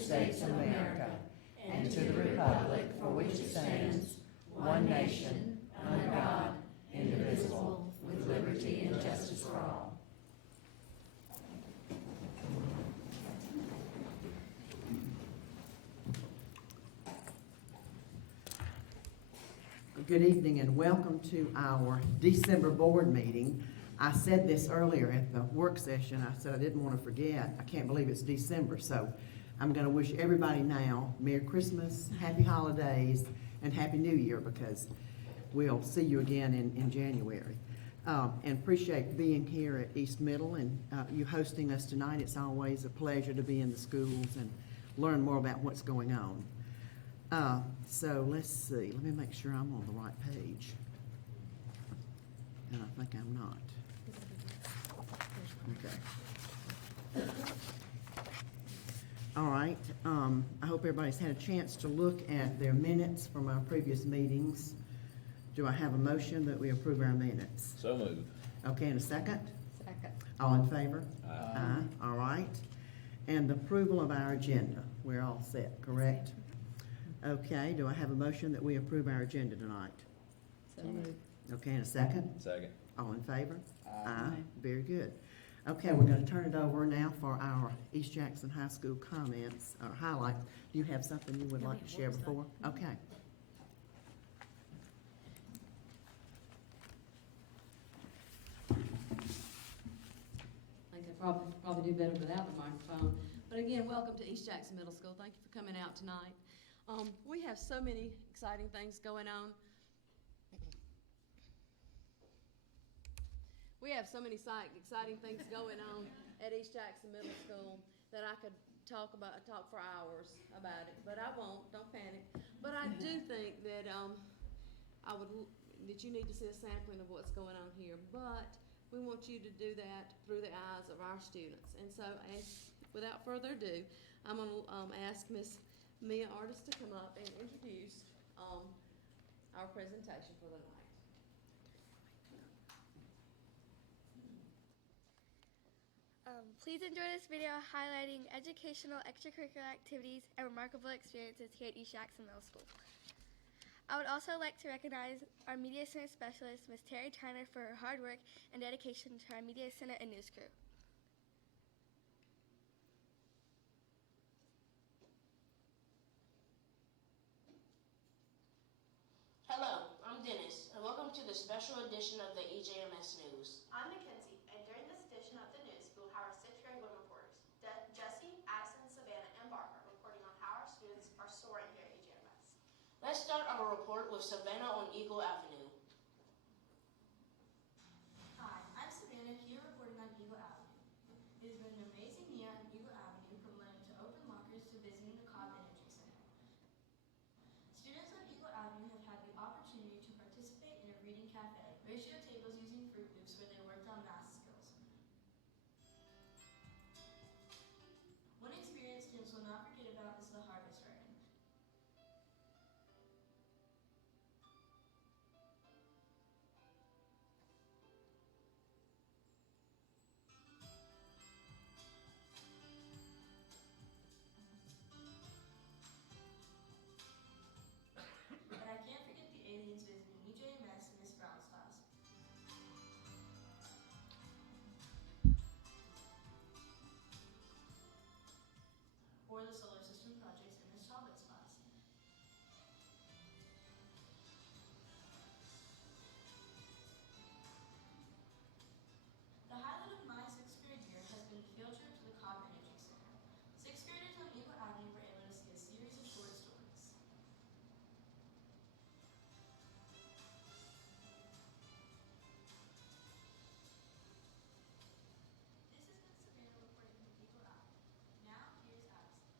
States of America and to the republic for which it stands, one nation, under God, indivisible, with liberty and justice for all. Good evening and welcome to our December board meeting. I said this earlier at the work session. I said I didn't want to forget. I can't believe it's December, so I'm going to wish everybody now Merry Christmas, Happy Holidays, and Happy New Year, because we'll see you again in January. And appreciate being here at East Middle and you hosting us tonight. It's always a pleasure to be in the schools and learn more about what's going on. So let's see, let me make sure I'm on the right page. And I think I'm not. Okay. All right, I hope everybody's had a chance to look at their minutes from our previous meetings. Do I have a motion that we approve our minutes? So moved. Okay, and a second? Second. All in favor? Aye. Aye, all right. And the approval of our agenda, we're all set, correct? Okay, do I have a motion that we approve our agenda tonight? So moved. Okay, and a second? Second. All in favor? Very good. Okay, we're gonna turn it over now for our East Jackson High School comments, or highlight. Do you have something you would like to share before? Okay. I could probably do better without the microphone. But again, welcome to East Jackson Middle School. Thank you for coming out tonight. We have so many exciting things going on. We have so many exciting things going on at East Jackson Middle School that I could talk for hours about it, but I won't. Don't panic. But I do think that that you need to see a sampling of what's going on here. But we want you to do that through the eyes of our students. And so, without further ado, I'm going to ask Miss Mia Artis to come up and introduce our presentation for the night. Please enjoy this video highlighting educational, extracurricular activities, and remarkable experiences here at East Jackson Middle School. I would also like to recognize our Media Center Specialist, Ms. Terry Tyner, for her hard work and dedication to our Media Center and news crew. Hello, I'm Dennis, and welcome to the special edition of the EJMS News. I'm Mackenzie, and during this edition of the news, we'll have our 6th grade women reporters, Jessie, Addison, Savannah, and Barbara, reporting on how our students are soaring here at EJMS. Let's start our report with Savannah on Eagle Avenue. Hi, I'm Savannah, here reporting on Eagle Avenue. It has been an amazing year on Eagle Avenue, from learning to open lockers to visiting the Cobb Energy Center. Students on Eagle Avenue have had the opportunity to participate in a reading cafe, ratio tables using Fruit Loops, where they worked on math skills. One experience students will not forget about is the harvest garden. But I can't forget the aliens visiting EJMS and Miss Brown's class. Or the solar system projects in Miss Talbot's class. The highlight of my 6th grade year has been the field trip to the Cobb Energy Center. 6th graders on Eagle Avenue were able to see a series of short stories. This has been Savannah reporting from Eagle Avenue. Now, here's Addison.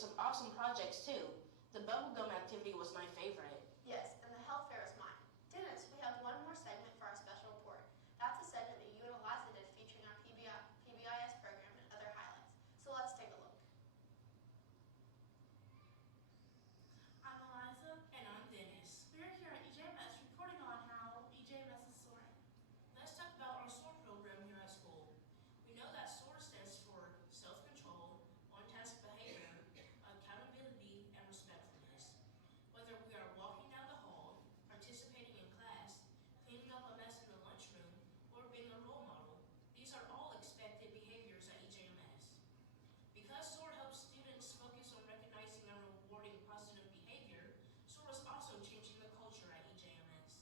some awesome projects too. The bubblegum activity was my favorite. Yes, and the health fair is mine. Dennis, we have one more segment for our special report. That's a segment that you and Eliza did featuring our PBIS program and other highlights. So let's take a look. I'm Eliza. And I'm Dennis. We're here at EJMS reporting on how EJMS is soaring. Let's talk about our SOAR program here at school. We know that SOAR stands for self-control, on-task behavior, accountability, and respectfulness. Whether we are walking down the hall, participating in class, cleaning up a mess in the lunchroom, or being a role model, these are all expected behaviors at EJMS. Because SOAR helps students focus on recognizing and rewarding positive behavior, SOAR is also changing the culture at EJMS.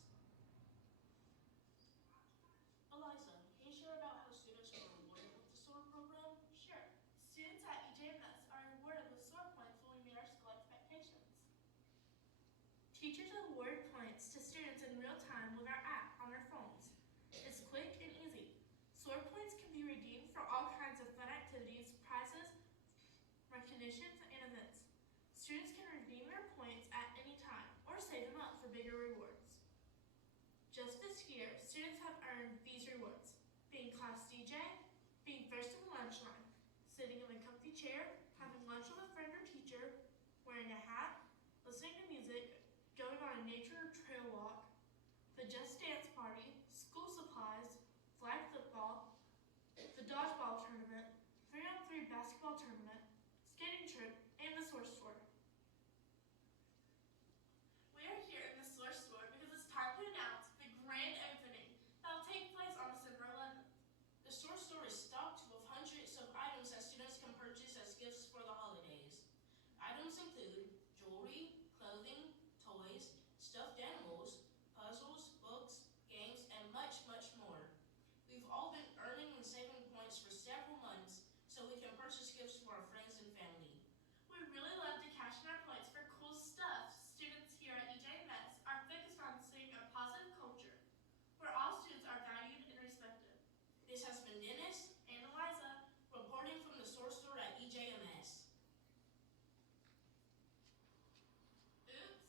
Eliza, can you share about how students are rewarded with the SOAR program? Sure. Students at EJMS are rewarded with SOAR points when we meet our school expectations. Teachers award points to students in real time with our app on their phones. It's quick and easy. SOAR points can be redeemed for all kinds of fun activities, prizes, recognitions, and events. Students can redeem their points at any time or save them up for bigger rewards. Just this year, students have earned these rewards: being class DJ, being first in the lunch line, sitting in a comfy chair, having lunch with a friend or teacher, wearing a hat, listening to music, going on a nature trail walk, the Just Dance party, school supplies, flag football, the dodgeball tournament, 3-on-3 basketball tournament, skating trip, and the SOAR store. We are here in the SOAR store because it's time to announce the grand opening that will take place on December 11th. The SOAR store is stocked with hundreds of items that students can purchase as gifts for the holidays. Items include jewelry, clothing, toys, stuffed animals, puzzles, books, games, and much, much more. We've all been earning and saving points for several months so we can purchase gifts for our friends and family. We really love to cash in our points for cool stuff. Students here at EJMS are focused on seeing a positive culture where all students are valued and respected. This has been Dennis And Eliza, reporting from the SOAR store at EJMS. oops,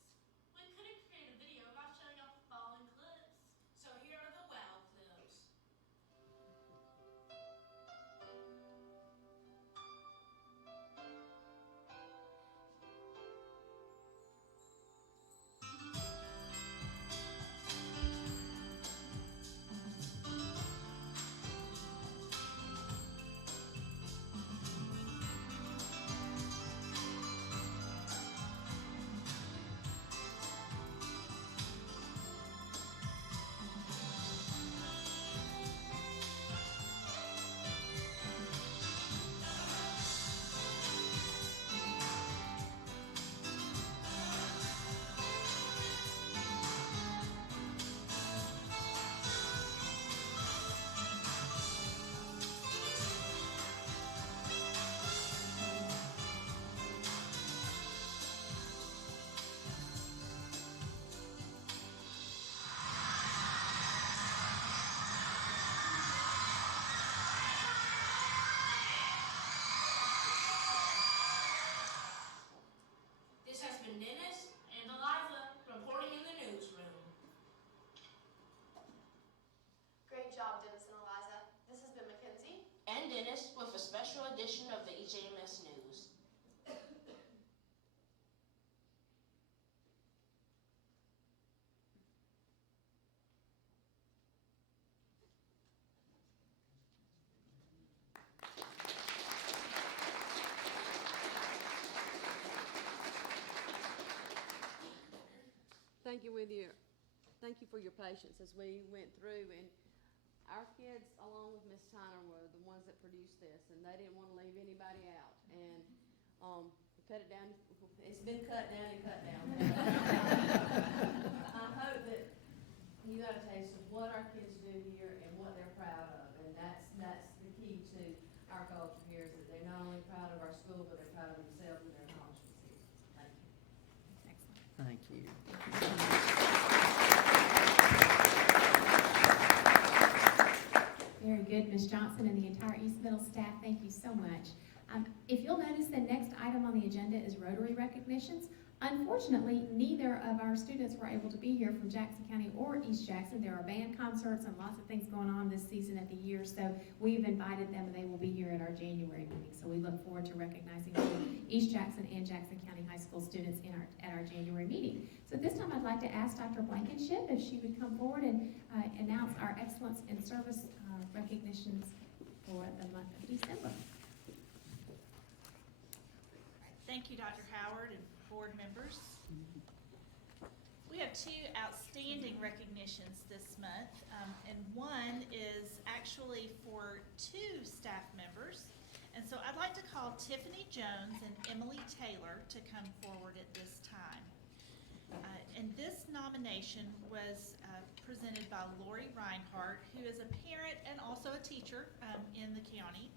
we couldn't create a video about showing off the following clips. So here are the WOW clips. This has been Dennis And Eliza, reporting in the newsroom. great job, Dennis and Eliza. This has been Mackenzie. And Dennis with a special edition of the EJMS News. Thank you for your patience as we went through, and our kids, along with Miss Tyner, were the ones that produced this, and they didn't want to leave anybody out. And we cut it down. It's been cut down and cut down. I hope that you got a taste of what our kids do here and what they're proud of, and that's the key to our culture here, is that they're not only proud of our school, but they're proud of themselves and their accomplishments here. Thank you. Thank you. Very good, Ms. Johnson and the entire East Middle staff, thank you so much. If you'll notice, the next item on the agenda is Rotary recognitions. Unfortunately, neither of our students were able to be here from Jackson County or East Jackson. There are band concerts and lots of things going on this season of the year, so we've invited them and they will be here at our January meeting. So we look forward to recognizing the East Jackson and Jackson County High School students at our January meeting. So at this time, I'd like to ask Dr. Blankenship if she would come forward and announce our Excellence in Service recognitions for the month of December. Thank you, Dr. Howard and board members. We have two outstanding recognitions this month, and one is actually for two staff members. And so I'd like to call Tiffany Jones and Emily Taylor to come forward at this time. And this nomination was presented by Lori Reinhardt, who is a parent and also a teacher in the county.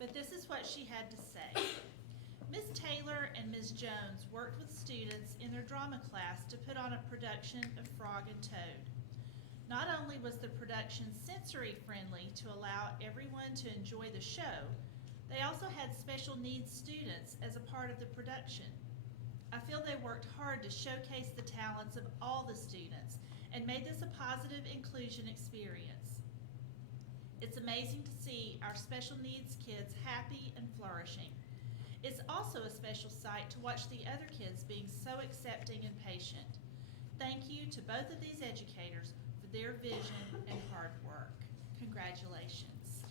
But this is what she had to say. Ms. Taylor and Ms. Jones worked with students in their drama class to put on a production of Frog and Toad. Not only was the production sensory friendly to allow everyone to enjoy the show, they also had special needs students as a part of the production. I feel they worked hard to showcase the talents of all the students and made this a positive inclusion experience. It's amazing to see our special needs kids happy and flourishing. It's also a special sight to watch the other kids being so accepting and patient. Thank you to both of these educators for their vision and hard work. Congratulations.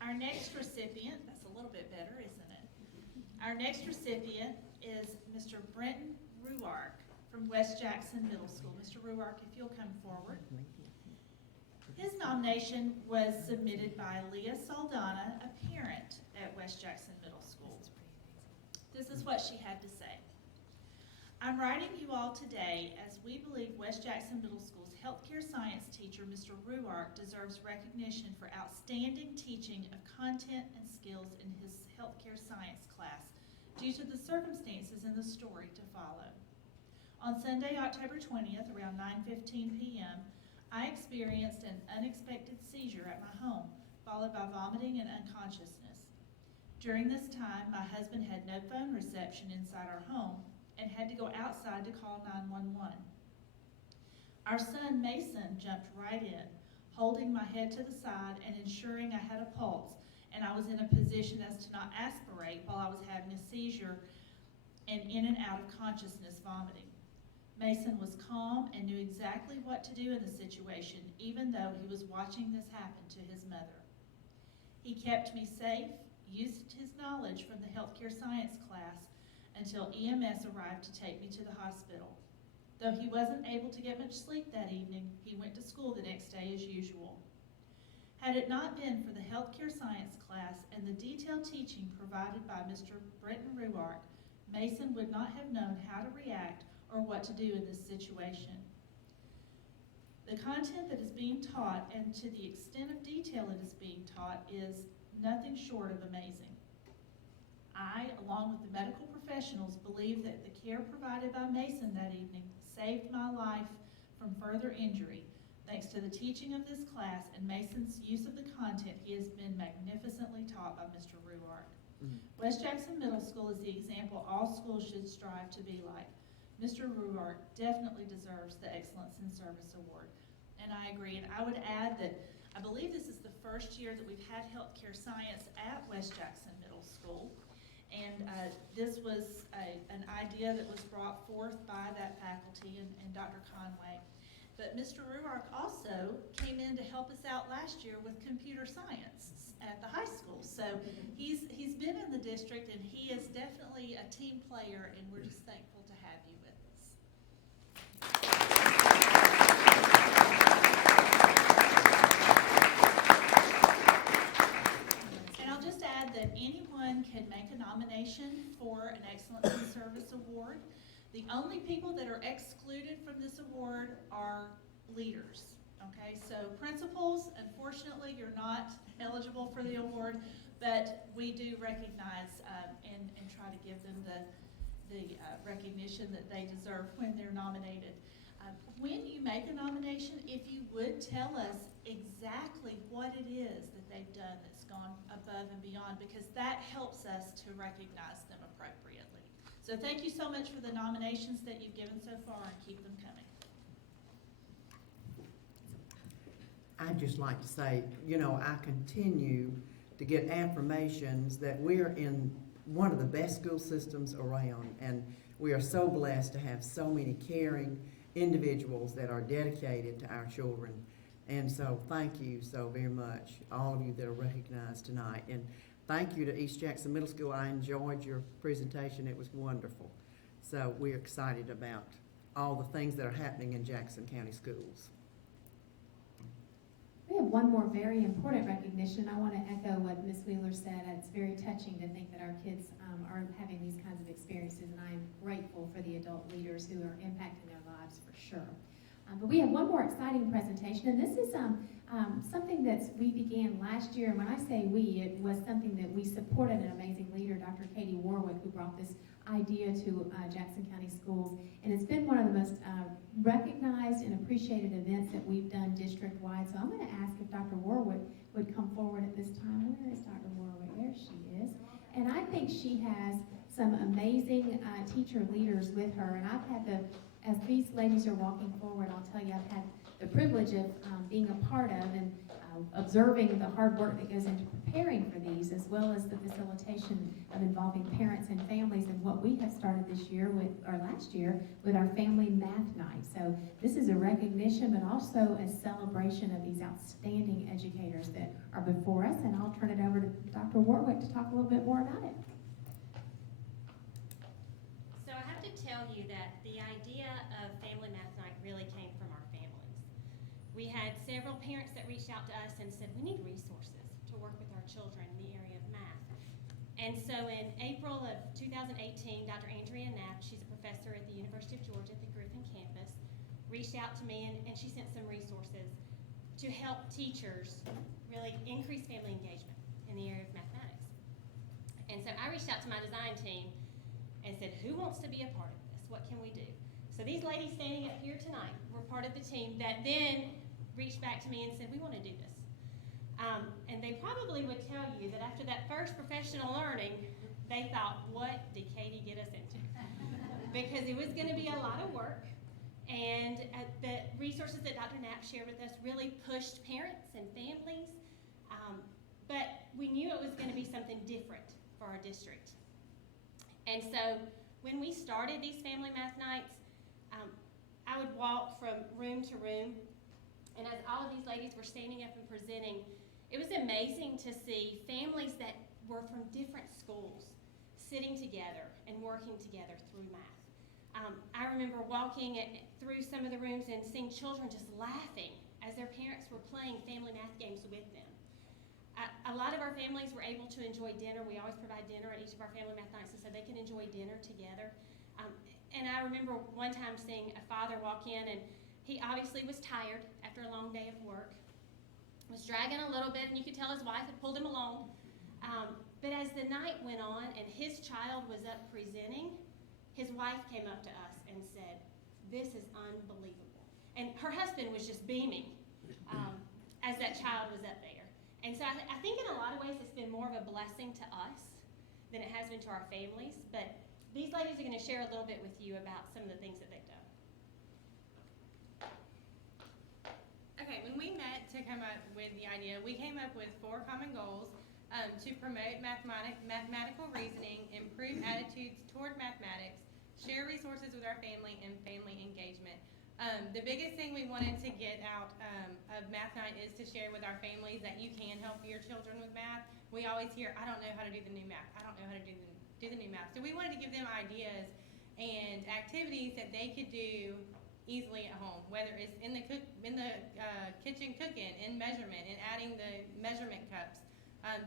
Our next recipient, that's a little bit better, isn't it? Our next recipient is Mr. Brenton Ruark from West Jackson Middle School. Mr. Ruark, if you'll come forward. His nomination was submitted by Leah Saldana, a parent at West Jackson Middle School. This is what she had to say. I'm writing you all today as we believe West Jackson Middle School's healthcare science teacher, Mr. Ruark, deserves recognition for outstanding teaching of content and skills in his healthcare science class due to the circumstances in the story to follow. On Sunday, October 20th, around 9:15 p.m., I experienced an unexpected seizure at my home, followed by vomiting and unconsciousness. During this time, my husband had no phone reception inside our home and had to go outside to call 911. Our son, Mason, jumped right in, holding my head to the side and ensuring I had a pulse, and I was in a position as to not aspirate while I was having a seizure and in and out of consciousness vomiting. Mason was calm and knew exactly what to do in the situation, even though he was watching this happen to his mother. He kept me safe, used his knowledge from the healthcare science class until EMS arrived to take me to the hospital. Though he wasn't able to get much sleep that evening, he went to school the next day as usual. Had it not been for the healthcare science class and the detailed teaching provided by Mr. Brenton Ruark, Mason would not have known how to react or what to do in this situation. The content that is being taught and to the extent of detail it is being taught is nothing short of amazing. I, along with the medical professionals, believe that the care provided by Mason that evening saved my life from further injury. Thanks to the teaching of this class and Mason's use of the content, he has been magnificently taught by Mr. Ruark. West Jackson Middle School is the example all schools should strive to be like. Mr. Ruark definitely deserves the Excellence in Service Award. And I agree, and I would add that I believe this is the first year that we've had healthcare science at West Jackson Middle School. And this was an idea that was brought forth by that faculty and Dr. Conway. But Mr. Ruark also came in to help us out last year with computer science at the high school. So he's been in the district, and he is definitely a team player, and we're just thankful to have you with us. And I'll just add that anyone can make a nomination for an Excellence in Service Award. The only people that are excluded from this award are leaders, okay? So principals, unfortunately, you're not eligible for the award, but we do recognize and try to give them the recognition that they deserve when they're nominated. When you make a nomination, if you would tell us exactly what it is that they've done that's gone above and beyond, because that helps us to recognize them appropriately. So thank you so much for the nominations that you've given so far, and keep them coming. I'd just like to say, I continue to get affirmations that we're in one of the best school systems around, and we are so blessed to have so many caring individuals that are dedicated to our children. And so thank you so very much, all of you that are recognized tonight. And thank you to East Jackson Middle School. I enjoyed your presentation. It was wonderful. So we're excited about all the things that are happening in Jackson County Schools. We have one more very important recognition. I want to echo what Ms. Wheeler said. It's very touching to think that our kids are having these kinds of experiences, and I am grateful for the adult leaders who are impacting their lives for sure. But we have one more exciting presentation, and this is something that we began last year. And when I say we, it was something that we supported an amazing leader, Dr. Katie Warwick, who brought this idea to Jackson County Schools. And it's been one of the most recognized and appreciated events that we've done district-wide. So I'm going to ask if Dr. Warwick would come forward at this time. Where is Dr. Warwick? There she is. And I think she has some amazing teacher leaders with her. And I've had as these ladies are walking forward, I'll tell you, I've had the privilege of being a part of and observing the hard work that goes into preparing for these, as well as the facilitation of involving parents and families, and what we have started this year last year with our family math night. So this is a recognition, but also a celebration of these outstanding educators that are before us, and I'll turn it over to Dr. Warwick to talk a little bit more about it. So I have to tell you that the idea of Family Math Night really came from our families. We had several parents that reached out to us and said, we need resources to work with our children in the area of math. And so in April of 2018, Dr. Andrea Knapp, she's a professor at the University of Georgia at the Griffin campus, reached out to me and she sent some resources to help teachers really increase family engagement in the area of mathematics. And so I reached out to my design team and said, who wants to be a part of this? What can we do? So these ladies standing up here tonight were part of the team that then reached back to me and said, we want to do this. And they probably would tell you that after that first professional learning, they thought, what did Katie get us into? Because it was going to be a lot of work. And the resources that Dr. Knapp shared with us really pushed parents and families. But we knew it was going to be something different for our district. And so when we started these family math nights, I would walk from room to room, and as all of these ladies were standing up and presenting, it was amazing to see families that were from different schools sitting together and working together through math. I remember walking through some of the rooms and seeing children just laughing as their parents were playing family math games with them. A lot of our families were able to enjoy dinner. We always provide dinner at each of our family math nights so they can enjoy dinner together. And I remember one time seeing a father walk in, and he obviously was tired after a long day of work, was dragging a little bit, and you could tell his wife had pulled him along. But as the night went on and his child was up presenting, his wife came up to us and said, this is unbelievable. And her husband was just beaming as that child was up there. And so I think in a lot of ways it's been more of a blessing to us than it has been to our families. But these ladies are going to share a little bit with you about some of the things that they've done. Okay, when we met to come up with the idea, we came up with 4 common goals to promote mathematical reasoning, improve attitudes toward mathematics, share resources with our family, and family engagement. The biggest thing we wanted to get out of Math Night is to share with our families that you can help your children with math. We always hear, I don't know how to do the new math. I don't know how to do the new math. So we wanted to give them ideas and activities that they could do easily at home, whether it's in the kitchen cooking, in measurement, and adding the measurement cups.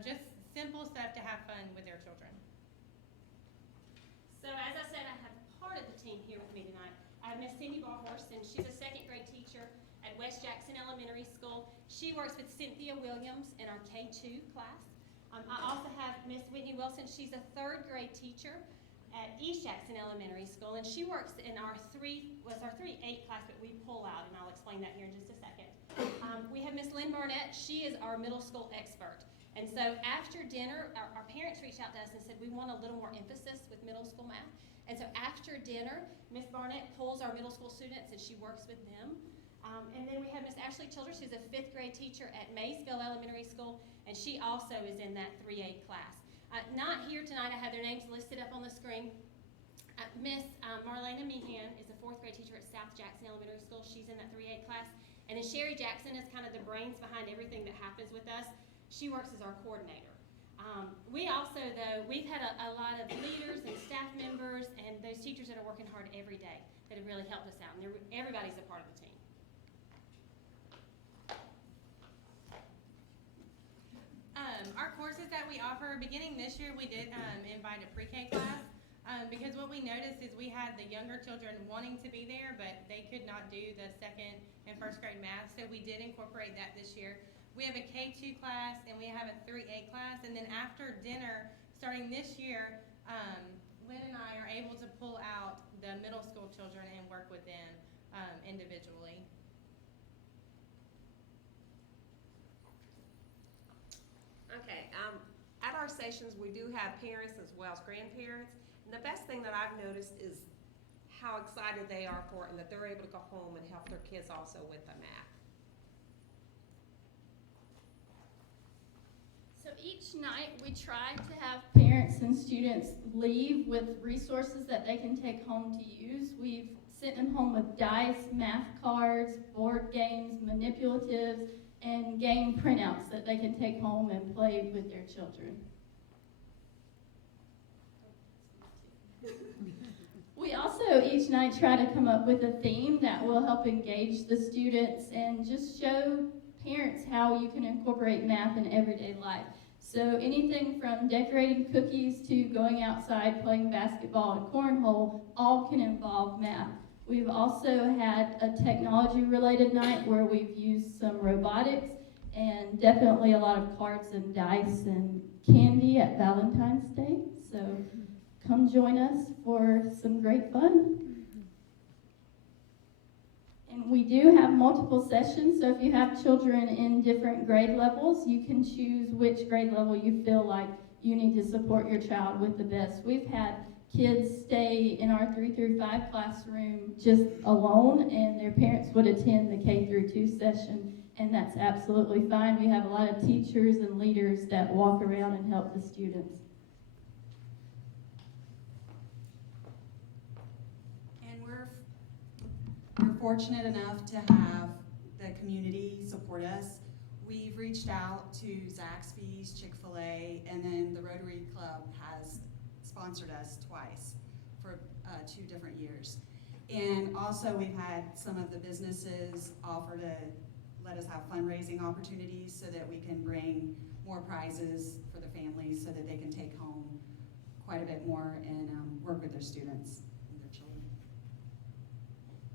Just simple stuff to have fun with their children. So as I said, I have part of the team here have Miss Cindy Barhorse, and she's a second grade teacher at West Jackson Elementary School. She works with Cynthia Williams in our K2 class. I also have Miss Whitney Wilson. She's a third grade teacher at East Jackson Elementary School, and she works in our 3-8 class, but we pull out, and I'll explain that here in just a second. We have Miss Lynn Barnett. She is our middle school expert. And so after dinner, our parents reached out to us and said, we want a little more emphasis with middle school math. And so after dinner, Miss Barnett pulls our middle school students and she works with them. And then we have Miss Ashley Childers, who's a 5th grade teacher at Maysville Elementary School, and she also is in that 3-8 class. Not here tonight, I have their names listed up on the screen. Miss Marlena Meehan is a 4th grade teacher at South Jackson Elementary School. She's in that 3-8 class. And then Sherry Jackson is kind of the brains behind everything that happens with us. She works as our coordinator. We also, though, we've had a lot of leaders and staff members and those teachers that are working hard every day that have really helped us out. And everybody's a part of the team. Our courses that we offer, beginning this year, we did invite a pre-K class because what we noticed is we had the younger children wanting to be there, but they could not do the 2nd and 1st grade math, so we did incorporate that this year. We have a K2 class and we have a 3-8 class, and then after dinner, starting this year, Lynn and I are able to pull out the middle school children and work with them individually. Okay, at our sessions, we do have parents as well as grandparents. And the best thing that I've noticed is how excited they are for it and that they're able to go home and help their kids also with the math. So each night we try to have parents and students leave with resources that they can take home to use. We've sent them home with dice, math cards, board games, manipulatives, and game printouts that they can take home and play with their children. We also each night try to come up with a theme that will help engage the students and just show parents how you can incorporate math in everyday life. So anything from decorating cookies to going outside playing basketball and cornhole, all can involve math. We've also had a technology-related night where we've used some robotics and definitely a lot of cards and dice and candy at Valentine's Day. So come join us for some great fun. And we do have multiple sessions, so if you have children in different grade levels, you can choose which grade level you feel like you need to support your child with the best. We've had kids stay in our 3 through 5 classroom just alone, and their parents would attend the K through 2 session, and that's absolutely fine. We have a lot of teachers and leaders that walk around and help the students. And we're fortunate enough to have the community support us. We've reached out to Zaxby's, Chick-fil-A, and then the Rotary Club has sponsored us twice for 2 different years. And also we've had some of the businesses offer to let us have fundraising opportunities so that we can bring more prizes for the families so that they can take home quite a bit more and work with their students and their children.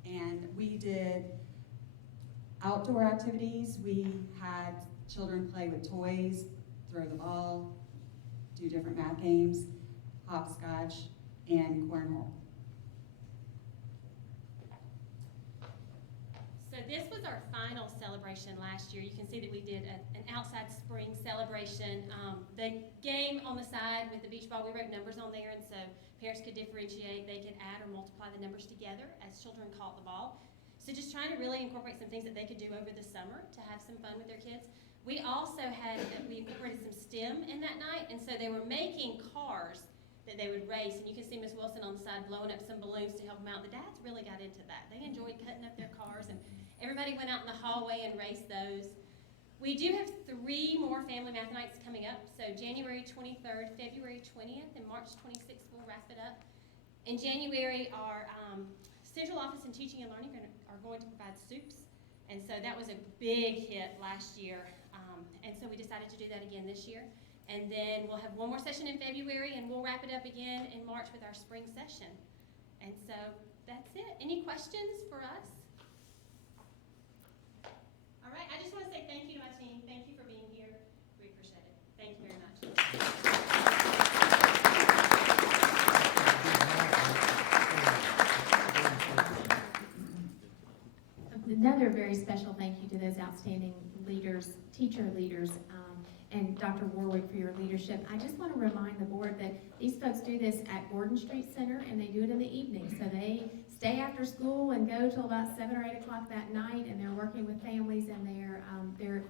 And we did outdoor activities. We had children play with toys, throw the ball, do different math games, hopscotch, and cornhole. So this was our final celebration last year. You can see that we did an outside spring celebration. The game on the side with the beach ball, we wrote numbers on there, and so parents could differentiate. They could add or multiply the numbers together as children caught the ball. So just trying to really incorporate some things that they could do over the summer to have some fun with their kids. We also we incorporated some STEM in that night, and so they were making cars that they would race, and you can see Miss Wilson on the side blowing up some balloons to help them out. The dads really got into that. They enjoyed cutting up their cars, and everybody went out in the hallway and raced those. We do have 3 more family math nights coming up. So January 23rd, February 20th, and March 26th, we'll wrap it up. In January, our Central Office in Teaching and Learning are going to provide soups. And so that was a big hit last year. And so we decided to do that again this year. And then we'll have 1 more session in February, and we'll wrap it up again in March with our spring session. And so that's it. Any questions for us? All right, I just want to say thank you to my team. Thank you for being here. We appreciate it. Thank you very much. Another very special thank you to those outstanding leaders, teacher leaders, and Dr. Warwick for your leadership. I just want to remind the board that these folks do this at Gordon Street Center, and they do it in the evening. So they stay after school and go till about 7 or 8 o'clock that night, and they're working with families, and they're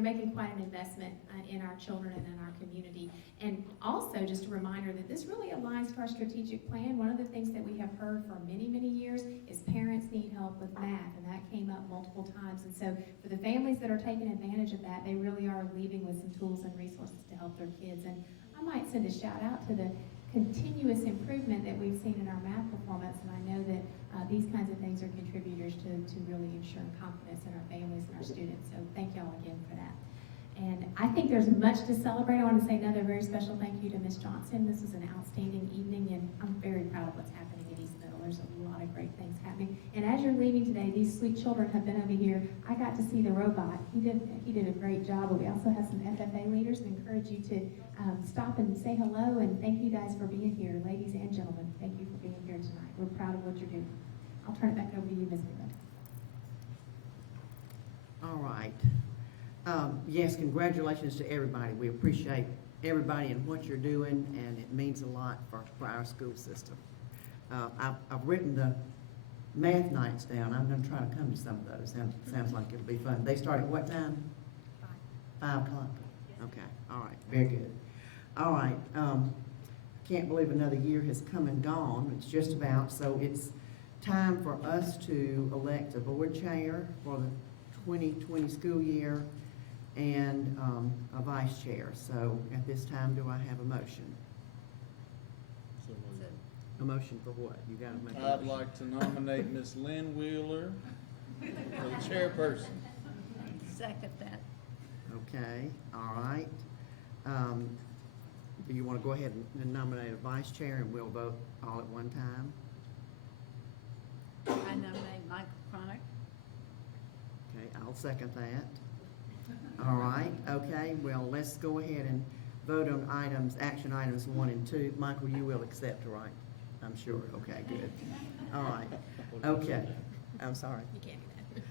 making quite an investment in our children and in our community. And also, just a reminder that this really aligns to our strategic plan. One of the things that we have heard for many, many years is parents need help with math, and that came up multiple times. And so for the families that are taking advantage of that, they really are leaving with some tools and resources to help their kids. And I might send a shout out to the continuous improvement that we've seen in our math performance, and I know that these kinds of things are contributors to really ensuring confidence in our families and our students. So thank y'all again for that. And I think there's much to celebrate. I want to say another very special thank you to Ms. Johnson. This was an outstanding evening, and I'm very proud of what's happening at East Middle. There's a lot of great things happening. And as you're leaving today, these sweet children have been over here. I got to see the robot. He did a great job, but we also have some FFA leaders and encourage you to stop and say hello, and thank you guys for being here, ladies and gentlemen. Thank you for being here tonight. We're proud of what you're doing. I'll turn it back over to you, Ms. Wheeler. All right. Yes, congratulations to everybody. We appreciate everybody and what you're doing, and it means a lot for our school system. I've written the math nights down. I'm going to try to come to some of those. Sounds like it'll be fun. They start at what time? 5 o'clock? Okay, all right, very good. All right, can't believe another year has come and gone. It's just about, so it's time for us to elect a board chair for the 2020 school year and a vice chair. So at this time, do I have a motion? A motion for what? You gotta make a I'd motion. like to nominate Ms. Lynn Wheeler for the chairperson. Second that. Okay, all right. Do you want to go ahead and nominate a vice chair, and we'll vote all at one time? I nominate Michael Chronic. Okay, I'll second that. All right, okay, well, let's go ahead and vote on action items 1 and 2. Michael, you will accept, right? I'm sure, okay, good. All right, okay, I'm sorry. You can't do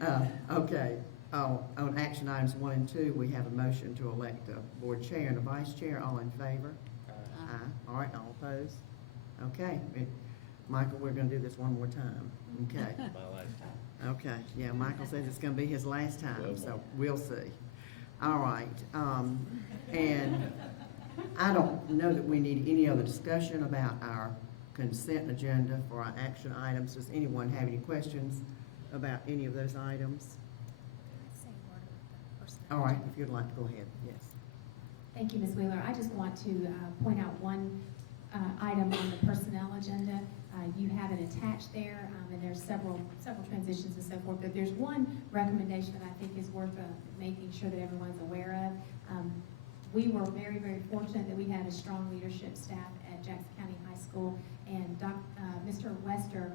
that. Okay, on action items 1 and 2, we have a motion to elect a board chair and a vice chair. All in favor? Aye. All right, all opposed? Okay, Michael, we're gonna do this one more time, okay? My last time. Okay, yeah, Michael says it's gonna be his last time, so we'll see. All right, and I don't know that we need any other discussion about our consent agenda for our action items. Does anyone have any questions about any of those items? All right, if you'd like to go ahead, yes. Thank you, Ms. Wheeler. I just want to point out one item on the personnel agenda. You have it attached there, and there's several transitions and so forth. But there's one recommendation that I think is worth making sure that everyone's aware of. We were very, very fortunate that we had a strong leadership staff at Jackson County High School, and Mr. Wester,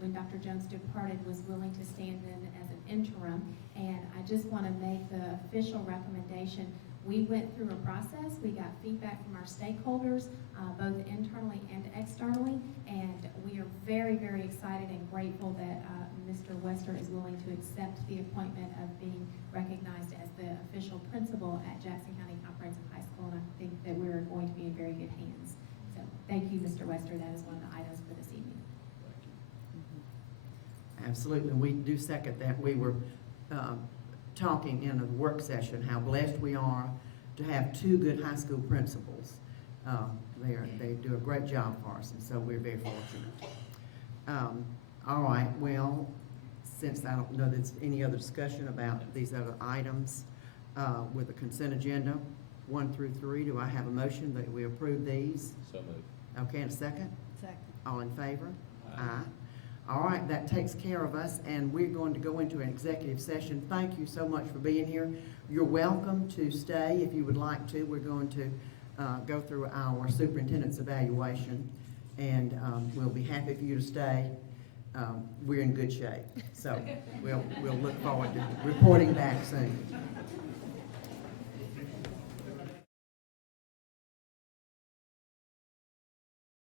when Dr. Jones departed, was willing to stand in as an interim. And I just want to make the official recommendation. We went through a process. We got feedback from our stakeholders, both internally and externally, and we are very, very excited and grateful that Mr. Wester is willing to accept the appointment of being recognized as the official principal at Jackson County Comprehensive High School, and I think that we're going to be in very good hands. So thank you, Mr. Wester. That is one of the items for this evening. Absolutely, we do second that. We were talking in a work session how blessed we are to have 2 good high school principals. They do a great job for us, and so we're very fortunate. All right, well, since I don't know there's any other discussion about these other items with the consent agenda, 1 through 3, do I have a motion that we approve these? So moved. Okay, and a second? Second. All in favor? Aye. All right, that takes care of us, and we're going to go into an executive session. Thank you so much for being here. You're welcome to stay if you would like to. We're going to go through our superintendent's evaluation, and we'll be happy for you to stay. we're in good shape. So we'll look forward to reporting back soon.